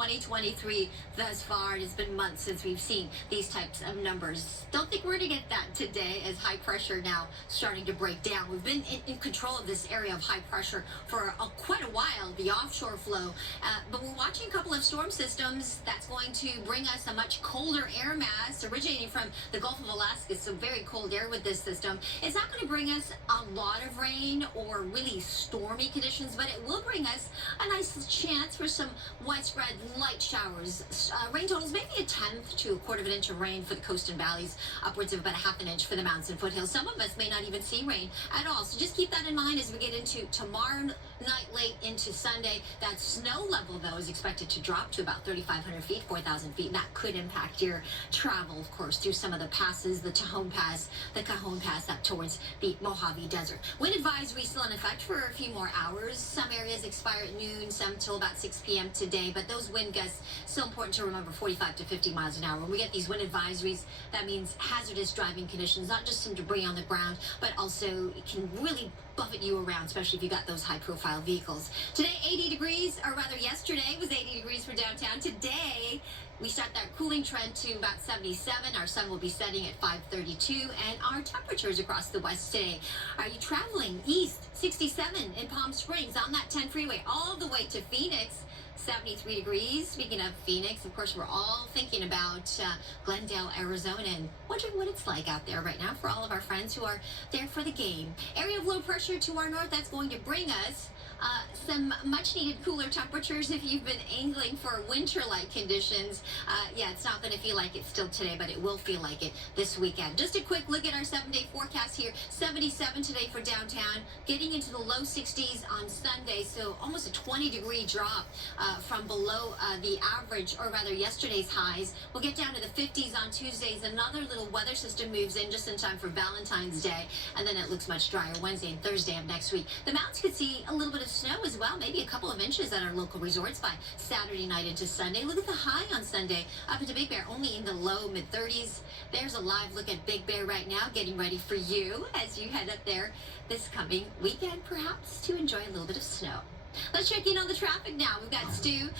2023 thus far. It has been months since we've seen these types of numbers. Don't think we're going to get that today as high pressure now starting to break down. We've been in control of this area of high pressure for quite a while, the offshore flow, but we're watching a couple of storm systems that's going to bring us a much colder air mass originating from the Gulf of Alaska. So very cold air with this system. It's not going to bring us a lot of rain or really stormy conditions, but it will bring us a nice chance for some widespread light showers. Rain totals maybe a tenth to a quarter of an inch of rain for the coast and valleys, upwards of about a half an inch for the mountains and foothills. Some of us may not even see rain at all. So just keep that in mind as we get into tomorrow night, late into Sunday. That snow level, though, is expected to drop to about 3,500 feet, 4,000 feet. And that could impact your travel, of course, through some of the passes, the Tejon Pass, the Cajon Pass, up towards the Mojave Desert. Wind advisory still in effect for a few more hours. Some areas expire at noon, some till about 6 p.m. today. But those wind gusts, so important to remember, 45 to 50 miles an hour. When we get these wind advisories, that means hazardous driving conditions, not just some debris on the ground, but also it can really buffet you around, especially if you got those high-profile vehicles. Today, 80 degrees, or rather yesterday was 80 degrees for downtown. Today, we start that cooling trend to about 77. Our sun will be setting at 5:32, and our temperatures across the west today. Are you traveling east? 67 in Palm Springs on that 10 freeway, all the way to Phoenix. 73 degrees. Speaking of Phoenix, of course, we're all thinking about Glendale, Arizona, and wondering what it's like out there right now for all of our friends who are there for the game. Area of low pressure to our north, that's going to bring us some much-needed cooler temperatures if you've been angling for winter-like conditions. Yeah, it's not going to feel like it still today, but it will feel like it this weekend. Just a quick look at our 7-day forecast here. 77 today for downtown, getting into the low 60s on Sunday, so almost a 20-degree drop from below the average, or rather yesterday's highs. We'll get down to the 50s on Tuesdays. Another little weather system moves in just in time for Valentine's Day, and then it looks much drier Wednesday and Thursday of next week. The mountains could see a little bit of snow as well, maybe a couple of inches at our local resorts by Saturday night into Sunday. Look at the high on Sunday up into Big Bear, only in the low mid-30s. There's a live look at Big Bear right now, getting ready for you as you head up there this coming weekend, perhaps to enjoy a little bit of snow. Let's check in on the traffic now. We've got Stu